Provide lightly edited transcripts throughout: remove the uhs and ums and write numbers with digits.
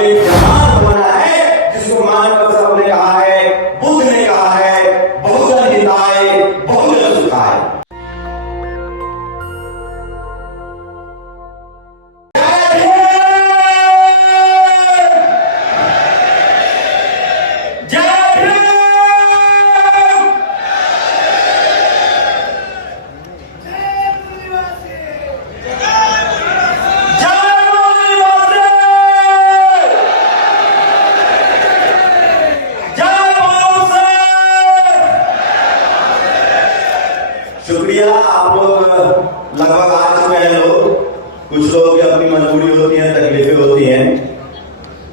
एक जमात बना है जिसको मानव साहब ने कहा है, बुद्ध ने कहा है, बहुजन हिताय बहुजन सुखाय। शुक्रिया। आप लोग लगभग आ चुके हैं। लोग कुछ लोग की अपनी मजबूरी होती है, तकलीफें होती हैं।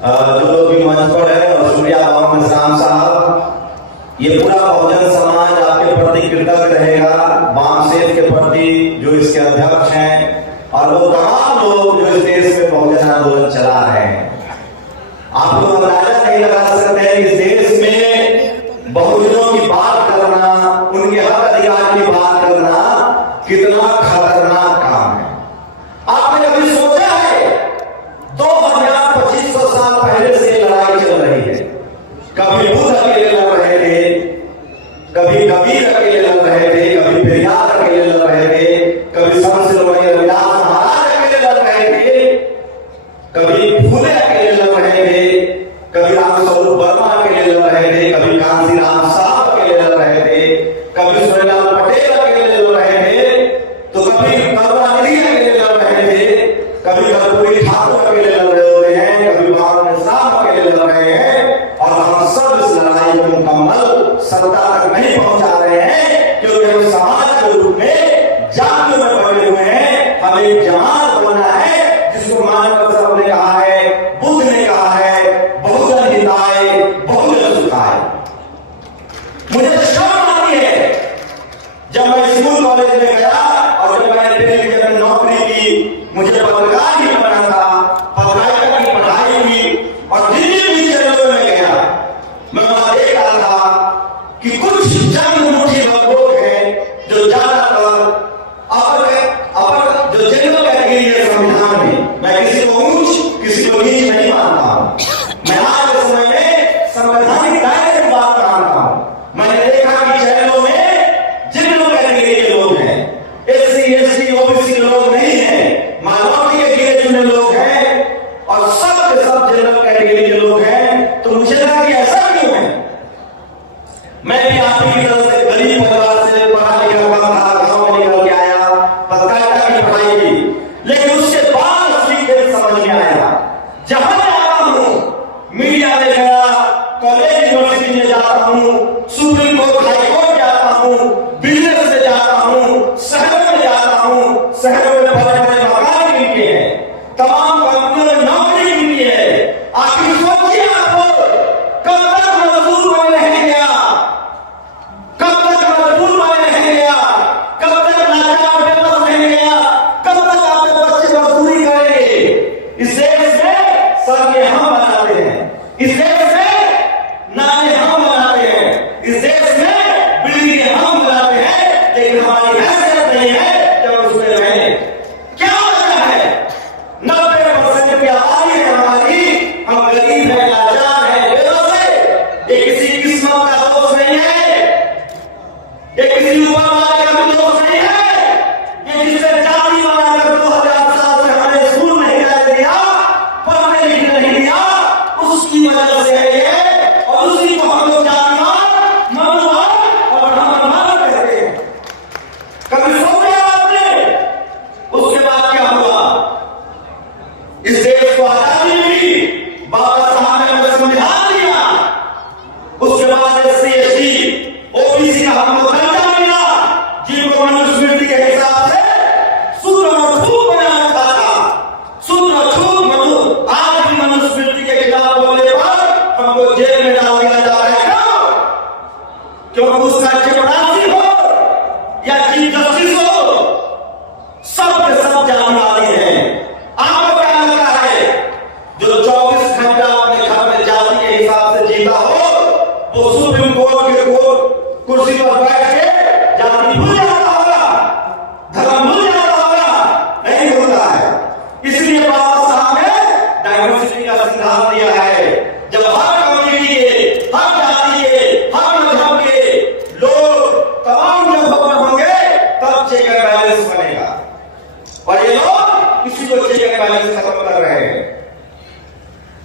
जो लोग भी मंच पर है, और शुक्रिया बाबा मस्तान साहब। ये पूरा बहुजन समाज आपके प्रति कृतज्ञ रहेगा, बामसेफ के प्रति जो इसके अध्यक्ष हैं, और वो तमाम लोग जो इस देश में बहुजन आंदोलन चला रहे हैं। आप लोग अंदाजा नहीं लगा सकते हैं इस देश में बहुजनों की बात करना, उनके हक अधिकार की बात करना कितना खतरनाक काम है। आपने कभी सोचा है 2500 साल पहले से लड़ाई चल रही है। कभी बुद्ध अकेले लड़ रहे थे, कभी कबीर अकेले लड़ रहे थे, कभी पेरियार अकेले लड़ रहे थे, कभी संत शिरोमणि रविदास महाराज अकेले लड़ रहे थे, कभी फूले अकेले लड़ रहे थे, कभी रामस्वरूप वर्मा अकेले लड़ रहे थे, कभी कांशीराम साहब अकेले लड़ रहे थे, कभी सूर्यलाल पटेल अकेले लड़ रहे थे, तो कभी करुणानिधि अकेले लड़ रहे थे, कभी कर्पूरी ठाकुर अकेले लड़ रहे होते हैं, कभी बाबा साहब अकेले लड़ रहे हैं। और हम सब इस लड़ाई को मुकम्मल सत्ता तक नहीं पहुंचा रहे हैं, क्योंकि हम समाज के रूप में जातियों में बने हुए हैं। हमें एक जमात बनना है जिसको मानव साहब ने कहा है, बुद्ध ने कहा है, बहुजन हिताय बहुजन सुखाय। मुझे शर्म आती है जब मैं स्कूल कॉलेज में गया, और जब मैंने टेलीविजन में नौकरी की, मुझे पत्रकार भी बना था, पत्रकारिता की पढ़ाई हुई, और दिल्ली भी चैनलों में गया, मैं वहां देख रहा था कि कुछ चंद मुट्ठी लोग हैं जो ज्यादातर जो जनरल कैटेगरी है संविधान में। मैं किसी को ऊंच किसी को नीच नहीं मानता हूं। मैं आज के समय में संवैधानिक दायरे की बात मानता हूं। मैंने देखा कि चैनलों में जनरल कैटेगरी के लोग हैं, एससी एसटी ओबीसी के लोग नहीं है, माइनॉरिटी के गिने चुने लोग हैं, और सब के सब जनरल कैटेगरी के लोग हैं। तो मुझे लगा कि ऐसा क्यों है। मैं भी आप ही की तरह से गरीब परिवार से पढ़ा लिखा हुआ था, गांव में निकल के आया, पत्रकारिता की पढ़ाई की, लेकिन उसके बाद असली खेल समझ में आया। जहां मैं आता हूं, मीडिया में गया, कॉलेज यूनिवर्सिटी में जाता हूं, सुप्रीम कोर्ट हाई कोर्ट जाता हूं, बिजनेस में जाता हूं, शहरों में जाता हूं, शहरों में बड़े बड़े मकान मिलते हैं, तमाम कंपनियों में नौकरी मिलती है। आखिर सोचिए आपको, कब तक मजदूर बने रहेंगे, कब तक मजदूर बने रहेंगे, कब तक लाचार बेबस रहेंगे, कब तक आपके बच्चे मजदूरी करेंगे। इस देश में सबके हम बनाते हैं, इस देश में नाले हम बनाते हैं, इस देश में बिल्डिंग हम बनाते हैं, लेकिन हमारी हैसियत नहीं है जब उसमें रहे। क्या वजह है? 90% की आबादी है हमारी, हम गरीब है, लाचार है, बेबस है। ये किसी किस्मत का दोष नहीं है, ये किसी ऊपर वाले का भी दोष नहीं है। ये जिसने जाति बनाकर 2000 साल से हमें स्कूल नहीं जाने दिया, पढ़ने लिखने नहीं दिया, उसकी वजह से है ये, और उसी को हम लोग जातिवाद, मनुवाद और ब्राह्मणवाद कहते हैं। कभी सोचा आपने? उसके बाद क्या हुआ? इस देश को आजादी मिली, बाबा साहब ने हमें संविधान दिया, उसके बाद एससी एसटी ओबीसी का हमको दर्जा मिला, जिनको मनुस्मृति के हिसाब से शूद्र और छूत बनाया रखा था। शूद्र और छूत आज भी मनुस्मृति के खिलाफ बोलने पर हमको जेल में डाल दिया जा रहा है। क्योंकि उसका चपरासी हो या चीफ जस्टिस हो, सब के सब जातिवादी हैं। आपको क्या लगता है डाइवर्सिटी का सिद्धांत दिया है। जब हर कम्युनिटी के, हर जाति के, हर मजहब के लोग तमाम जगहों पर होंगे तब चेक एंड बैलेंस बनेगा। और ये लोग किसी को चेक एंड बैलेंस खत्म कर रहे हैं।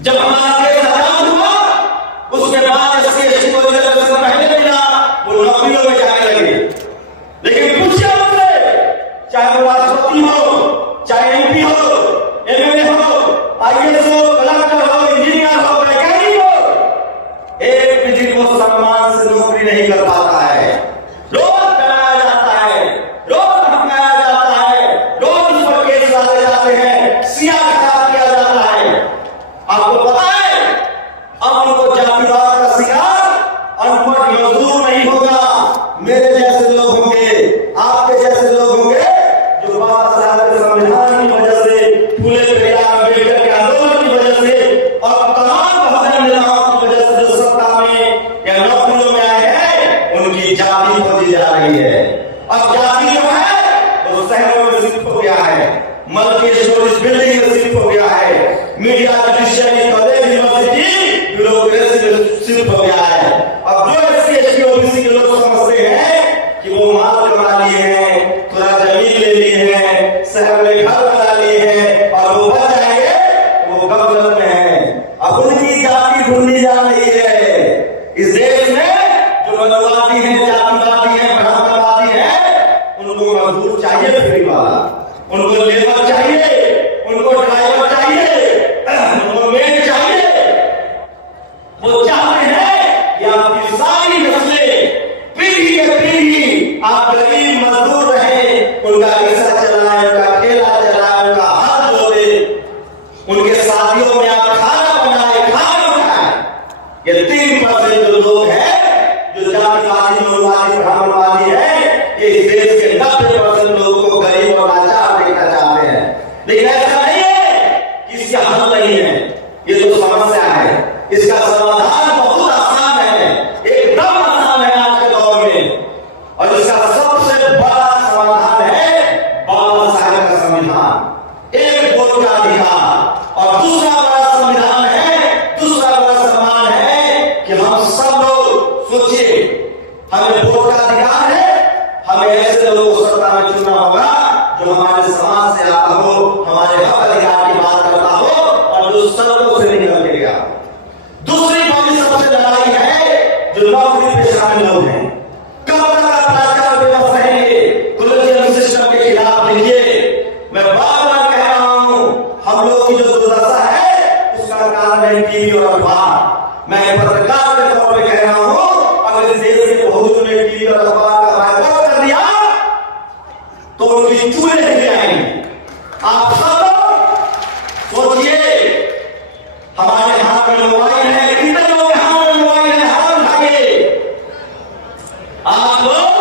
जब हमारा देश आजाद हुआ उसके बाद इसके रिजर्वेशन पहले मिला, वो नौकरियों में जाने लगे। लेकिन पूछिए उनसे, चाहे वो राष्ट्रपति हो, चाहे एमपी हो, एमएलए हो, आईएएस हो, कलेक्टर हो, इंजीनियर हो, मैकेनिक हो, एक भी दिन वो सम्मान से नौकरी नहीं कर पाता है। रोज डराया जाता है, रोज धमकाया जाता है, रोज उस पर केस डाले जाते हैं, सिया खराब किया जाता है। आपको पता है अब उनको जातिवाद का शिकार अनपढ़ मजदूर नहीं होगा, मेरे जैसे लोग होंगे, आपके जैसे लोग होंगे, जो बाबा साहब के संविधान की वजह से, फूले पेरियार अम्बेडकर के आंदोलन की वजह से और तमाम बहुजन नेताओं की वजह से जो सत्ता में या नौकरियों में आए हैं, उनकी जाति खोजी जा रही है। अब जाति जो है वो शहरों में शिफ्ट हो गया है, मल्टी स्टोरेज बिल्डिंग में शिफ्ट हो गया है, media judiciary college university bureaucracy में शिफ्ट हो गया है। अब जो एससी एसटी ओबीसी के लोग समझते हैं कि वो माल कमा लिए हैं, थोड़ा जमीन ले लिए हैं, शहर में घर बना लिए हैं और वो बच जाएंगे, वो गफलत में है। अब उनकी जाति ढूंढी जा रही है। इस देश में जो मनवादी हैं, जातिवादी हैं, ब्राह्मणवादी हैं, उनको मजदूर चाहिए फ्री वाला, उनको लेबर चाहिए, उनको ड्राइवर चाहिए, उनको मेड चाहिए। वो चाहते हैं कि आपकी सारी नस्लें पीढ़ी के पीढ़ी आप गरीब मजदूर रहे, उनका रिक्शा चलाए, उनका ठेला चलाए, उनका हाथ धोए, उनके शादियों में आप खाना बनाए, खाना खाए। ये 3% जो लोग हैं जो जातिवादी, मनवादी, ब्राह्मणवादी है, इस देश के 90% लोगों को गरीब और लाचार देखना चाहते हैं। लेकिन ऐसा नहीं है कि इसका हल नहीं है, ये तो समस्या है। इसका समाधान बहुत आसान है, एकदम आसान है आज के दौर में। और इसका सबसे बड़ा समाधान है बाबा साहेब का संविधान, एक वोट का अधिकार। और दूसरा बड़ा संविधान है, दूसरा बड़ा सम्मान है कि हम सब लोग सोचिए, हमें वोट का अधिकार है, हमें ऐसे लोगों को सत्ता में चुनना होगा जो हमारे समाज से आता हो, हमारे हक अधिकार की बात करता हो और जो सर्वों से निकल के गया। दूसरी बड़ी सबसे लड़ाई है जो नौकरी पेशा में लोग हैं। कब तक आप राजकारण व्यवस्था रहेंगे? कॉलोनियल सिस्टम के खिलाफ लिखिए। मैं बार बार कह रहा हूं, हम लोग की जो दुर्दशा है उसका कारण है टीवी और अखबार। मैं पत्रकार के तौर पर कह रहा हूं, अगर इस देश के बहुजन ने टीवी और अखबार का बायकॉट कर दिया तो उनकी चूल्हे नहीं आएंगी। आप सब सोचिए, हमारे हाथ में मोबाइल है, कितने लोगों के हाथ में मोबाइल है, हाथ उठाइए। आप लोग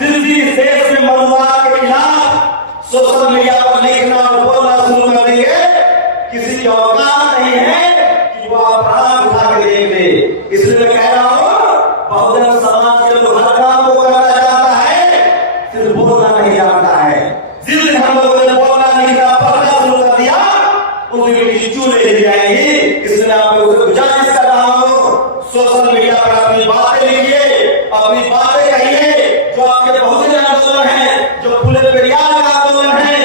जिस देश में मनुवाद के खिलाफ सोशल मीडिया पर लिखना और बोलना शुरू कर देंगे, किसी की औकात नहीं है कि वो अपराध उठा के देख ले। इसलिए मैं कह रहा हूं, बहुजन समाज के लोग हर काम को करना चाहता है, सिर्फ बोलना नहीं जानता है। जिस दिन हम लोगों ने बोलना लिखना पढ़ना शुरू कर दिया, उस दिन की चूल्हे हिल जाएंगी। इसलिए आपको गुजारिश कर रहा हूं, सोशल मीडिया पर अपनी बातें लिखिए, अपनी बातें कहिए, जो आपके बहुजन आंदोलन है, जो फूले पेरियार का आंदोलन है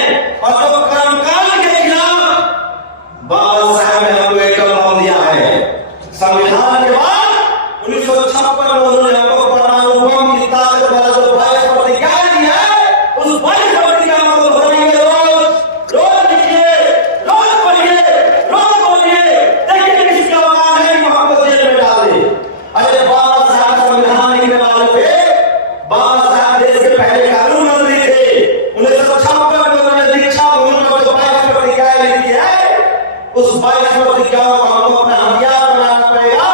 और जो कर्मकांड के खिलाफ बाबा साहब ने हमको एक बम दिया है। संविधान के बाद 1956 में उन्होंने हमको परमाणु बम की ताकत वाला जो 22 प्रतिज्ञा दिया है, उस 22 प्रतिज्ञा को दोहराएंगे। रोज लिखिए, रोज पढ़िए, रोज बोलिए, देखिए किसका औकात है कि हमको जेल में डाल दे। अरे बाबा साहब संविधान लिखने वाले थे, बाबा साहब देश के पहले कानून मंत्री थे। 1956 में उन्होंने दीक्षा भूमि पर जो 22 प्रतिज्ञाएं लिखी है, उस 22 प्रतिज्ञाओं को हमको अपना हथियार बनाना पड़ेगा।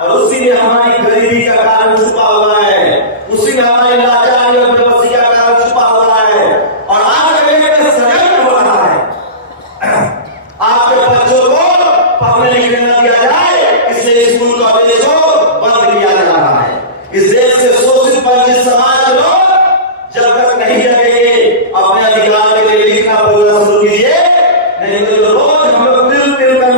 और उसी में हमारी गरीबी का कारण छुपा हुआ है, उसी में हमारी लाचारी और बेबसी का कारण छुपा हुआ है। और आज के में षड्यंत्र हो रहा है, आपके बच्चों को पढ़ने लिखने न दिया जाए, इसलिए स्कूल कॉलेज को बंद किया जा रहा है। इस देश के शोषित वंचित समाज के लोग जब तक नहीं जगेंगे, अपने अधिकार के लिए लिखना बोलना शुरू कीजिए, नहीं तो रोज हम लोग तिल तिल कर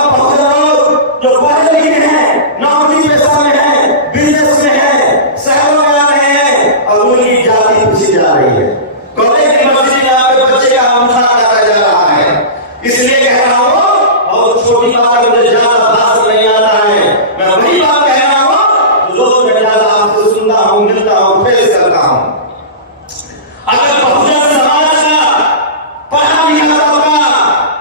अब बहुत लोग जो पढ़े लिखे हैं, नौकरी पेशा में हैं, बिजनेस में हैं, शहरों में आ रहे हैं और उनकी जाति पूछी जा रही है। कॉलेज यूनिवर्सिटी में आपके बच्चे का अनुसार काटा जा रहा है। इसलिए कह रहा हूँ, और छोटी बात है, मुझे ज्यादा भाषण नहीं आता है, मैं वही बात कह रहा हूँ जो लोग मैं ज्यादा आपसे सुनता हूँ, मिलता हूँ, फेस करता हूँ। अगर बहुजन समाज का पढ़ा लिखा तबका,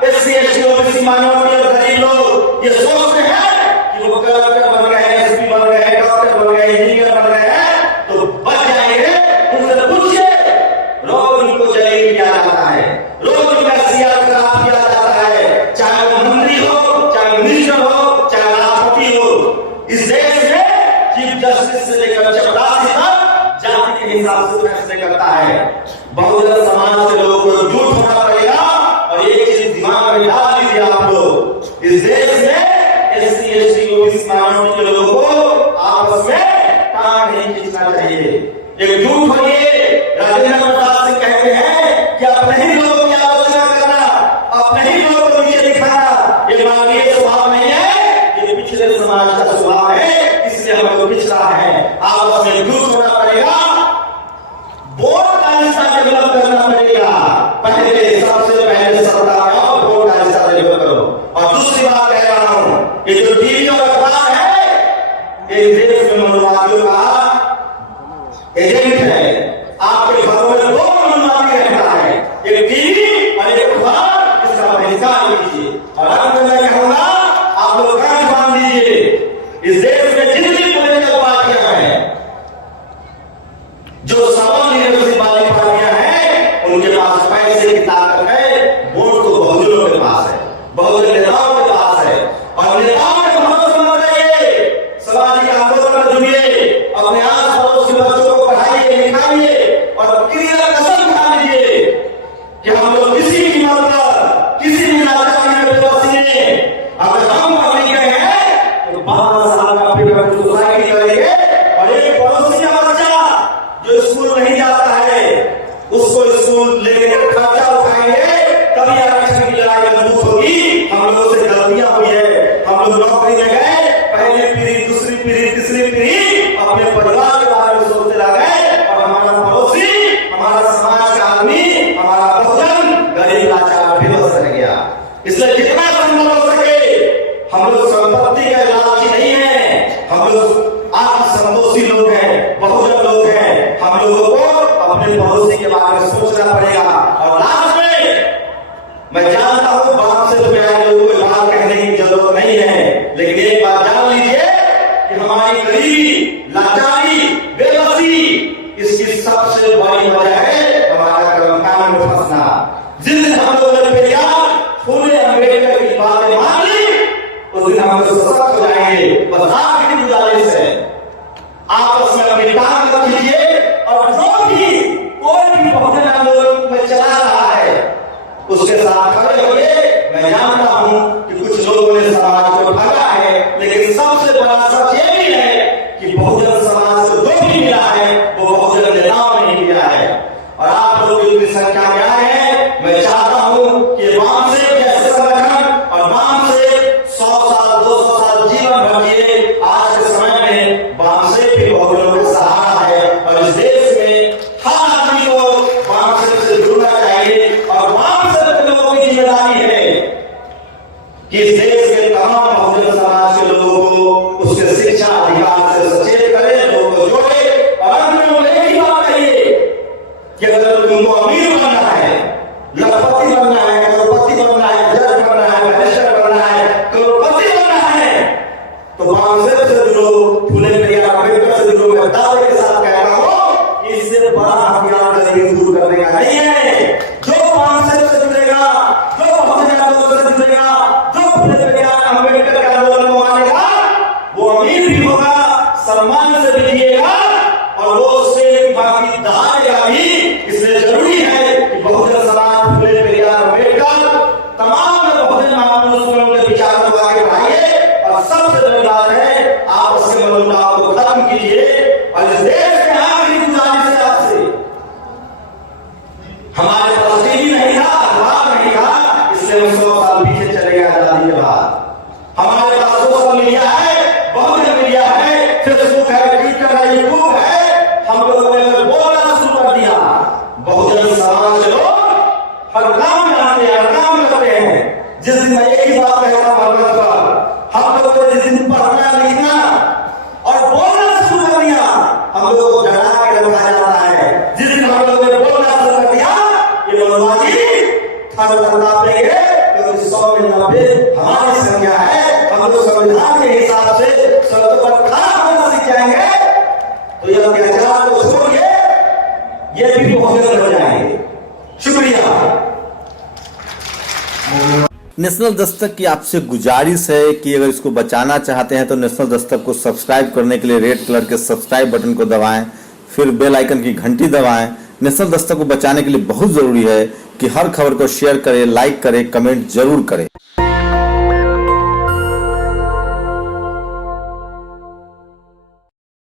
एससी एसटी ओबीसी माइनॉरिटी और गरीब लोग ये सोचते हैं कि वो कलेक्टर बन गए, एसपी बन गए, डॉक्टर बन गए, इंजीनियर बन गए हैं तो बच जाएंगे, उनसे पूछिए, रोज उनको जलील किया जाता है, रोज उनका सियार खराब किया जाता है, चाहे वो मंत्री हो, चाहे मिनिस्टर हो, चाहे राष्ट्रपति हो। इस देश में चीफ जस्टिस से लेकर चपरासी तक जाति के हिसाब से फैसले करता है। बहुजन समाज के लोगों को झूठ होना पड़ेगा और एक चीज दिमाग में डाल दीजिए आप लोग, इस देश में एससी एसटी ओबीसी माइनॉरिटी के लोगों को आपस में टांग नहीं खींचना चाहिए। एक झूठ हो ये राजेंद्र प्रसाद सिंह कहते हैं कि अपने ही लोगों की आलोचना करना, अपने ही लोगों को नीचे दिखाना ये मानवीय स्वभाव नहीं है, ये पिछले समाज का स्वभाव है, इसलिए हम लोग पिछड़ा है। आपस में झूठ होना पड़ेगा, वोट का रिश्ता डेवलप करना पड़ेगा। पहले सबसे पहले सत्ता में आओ, वोट का रिश्ता डेवलप करो। और दूसरी बात कह रहा हूं, ये जो टीवी और अखबार है, एक देश में मनोवादियों का एजेंट है। आपके घरों में दो मनोवादी रहता है, एक टीवी और एक अखबार, इसका बहिष्कार कीजिए। और अंत में कहूंगा, आप लोग कान बांध दीजिए, इस देश में जितनी पॉलिटिकल पार्टियां हैं, जो सवाल लीडरशिप वाली पार्टियां हैं, उनके पास पैसे की ताकत है, वोट तो बहुजनों के पास है, बहुजन नेताओं के पास है। और नेताओं के भरोसे मत रहिए, सामाजिक आंदोलन में जुड़िए, अपने आस पड़ोस के बच्चों को पढ़ाइए लिखाइए और क्रिया कसम खा लीजिए कि हम लोग किसी भी कीमत पर, किसी भी लाचारी में बेबसी नहीं, अगर हम पढ़ लिख गए हैं तो 12 साल का फिर सोसाइटी करेंगे और एक पड़ोसी का बच्चा जो स्कूल नहीं जाता है उसको स्कूल लेने का खर्चा उठाएंगे, तभी आरक्षण की लड़ाई मजबूत होगी। हम लोगों से गलतियां हुई है, हम लोग नौकरी में गए, पहली पीढ़ी, दूसरी पीढ़ी, तीसरी पीढ़ी अपने परिवार के बारे में सोचते रह गए और हमारा पड़ोसी, हमारा समाज का आदमी, हमारा बहुजन गरीब लाचार बेबस रह गया। इसलिए जितना संभव हो सके, हम लोग संपत्ति के लालची नहीं है, हम लोग आत्मसंतोषी लोग हैं, बहुजन लोग हैं। हम लोगों को अपने पड़ोसी के बारे में सोचना पड़ेगा। और लास्ट में मैं जानता हूं बात से तो मेरे लोगों को बात कहने की जरूरत नहीं है, लेकिन एक बात जान लीजिए कि हमारी गरीबी, लाचारी, बेबसी, इसकी सबसे बड़ी वजह है हमारा कर्मकांड में फंसना। जिस दिन हम लोगों ने पेरियार, फूले, अम्बेडकर की बातें मान ली, उस दिन हम लोग सशक्त हो जाएंगे। बस आपकी गुजारिश है, आपस में अपनी टांग रख लीजिए और जो भी कोई भी बहुजन आंदोलन में चला रहा है उसके साथ खड़े होइए। मैं जानता हूं कि कुछ लोगों ने समाज को ठगा है, लेकिन सबसे बड़ा सच ये भी है कि बहुजन समाज से जो भी मिला है वो बहुजन नेताओं ने मिला है। और आप लोग इतनी संख्या में आए हैं, मैं चाहता हूं कि वाम से जैसे संगठन और वाम से 100 साल 200 साल जीवन भर जिए, आज के समय में वाम से भी बहुजनों का सहारा है और इस देश में हर आदमी को वाम से जुड़ना चाहिए। और वाम से लोगों की जिम्मेदारी है कि इस देश के तमाम बहुजन समाज के लोगों को उसके शिक्षा अधिकार से सचेत करे, लोगों को जोड़े। और अंत में एक ही बात कहिए कि अगर तुमको अमीर बनना है, लखपति बनना है, करोड़पति बनना है, जज बनना है, बैरिस्टर बनना है, करोड़पति बनना है, तो वाम से जुड़ो, फूले पेरियार अम्बेडकर से जुड़ो। मैं दावे के साथ कहता हूं कि इससे बड़ा हथियार गरीबी दूर करने का नहीं है। जो वाम से जुड़ेगा, जो बहुजन आंदोलन से जुड़ेगा, जो फूले पेरियार अम्बेडकर के आंदोलन को मानेगा, वो अमीर भी होगा, सम्मान से भी जिएगा और वो उससे बाकी दहाड़ेगा भी। इसलिए जरूरी है कि बहुजन समाज, फूले पेरियार अम्बेडकर, तमाम बहुजन आंदोलन के विचारों को आगे बढ़ाइए। और सबसे बड़ी बात है, आपस के मनमुटाव को खत्म कीजिए। और इस देश में आखिरी गुजारिश है आपसे, हमारे पास टीवी नहीं था, अखबार नहीं था, इसलिए हम 100 साल पीछे चले गए आजादी के बाद। हमारे पास सोशल मीडिया है, बहुजन मीडिया है, फेसबुक है, ट्विटर है, यूट्यूब है। हम लोगों ने बोलना शुरू कर दिया। बहुजन समाज के लोग हर काम में आते हैं, हर काम करते हैं। जिस दिन मैं एक ही बात कहता हूं पर हम लोगों ने जिस दिन पढ़ना लिखना और बोलना शुरू कर दिया, हम लोगों को डरा के रखा जाता है। जिस दिन हम लोगों ने बोलना शुरू कर दिया, ये मनोवादी देंगे, क्योंकि 100 में 90 हमारी संख्या है। हम लोग संविधान के हिसाब से शब्दों पर खड़ा होना सीख जाएंगे तो ये अत्याचार को छोड़िए, ये भी बहुजन हो जाएंगे। शुक्रिया। नेशनल दस्तक की आपसे गुजारिश है कि अगर इसको बचाना चाहते हैं तो नेशनल दस्तक को सब्सक्राइब करने के लिए रेड कलर के सब्सक्राइब बटन को दबाएं, फिर बेल आइकन की घंटी दबाएं। नेशनल दस्तक को बचाने के लिए बहुत जरूरी है कि हर खबर को शेयर करें, लाइक करें, कमेंट जरूर करें।